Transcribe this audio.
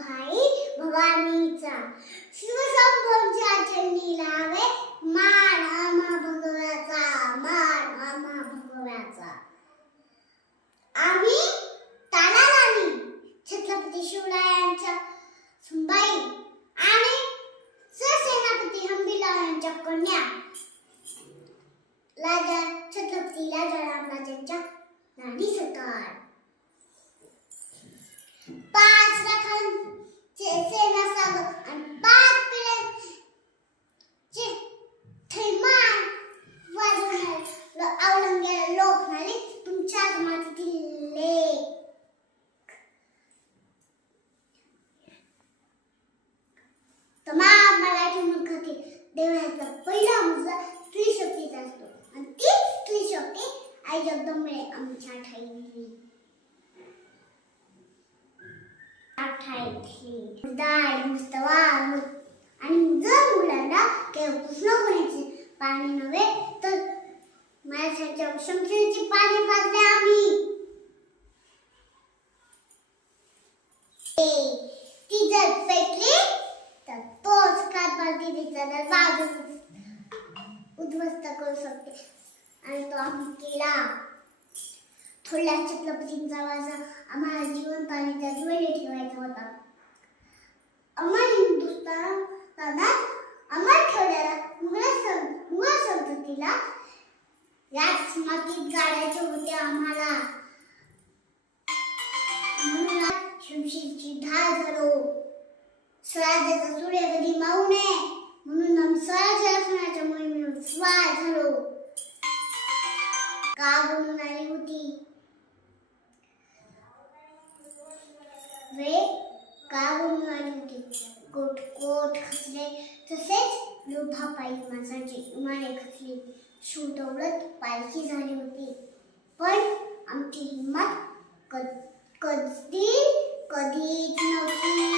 भाई भवानीचा. शिवशंभूंच्या चंडी लावे मान आम्हा भगव्याचा मान आम्हा भगव्याचा. आम्ही तानाराणी छत्रपती शिवरायांच्या सुंबाई आणि सरसेनापती हंबीरराव यांच्या कन्या. राजा छत्रपती राजा रामराजांच्या राणी सरकार. मुखातील पहिला मुलगा स्त्री शक्तीचा असतो. आणि तीच स्त्री शक्ती आई जगदंबे आमच्या ठाई दिली ठाईतली मुस्तवा आणि जर मुलांना केवळ कृष्ण कोणाचे? पाणी नव्हे तर माझ्यासाठी शमशेरची पाणी पाजले आम्ही ए, ती जर पेटली तर तोच कारभार दिदीचा दरवाजा उद्ध्वस्त करू शकते. आणि तो आम्ही केला. थोड्या छत्रपतींचा वाजा आम्हाला जिवंत आणि जगवेळे ठेवायचा होता. अमर हिंदुस्थानात अमर ठेवलेला मुघल सं- मुघल संततीला याच मातीत गाडायचे होते आम्हाला. म्हणून आज शमशीरची ढाल झालो. स्वराज्याचा सूर्य का बनून आली होती? वे का बनून आली होती? कोट कोट खचले. तसेच लोभापायी माणसाची इमाने खचली. शिवदौलत पालखी झाली होती. पण आमची हिंमत कधी कधीच नव्हती.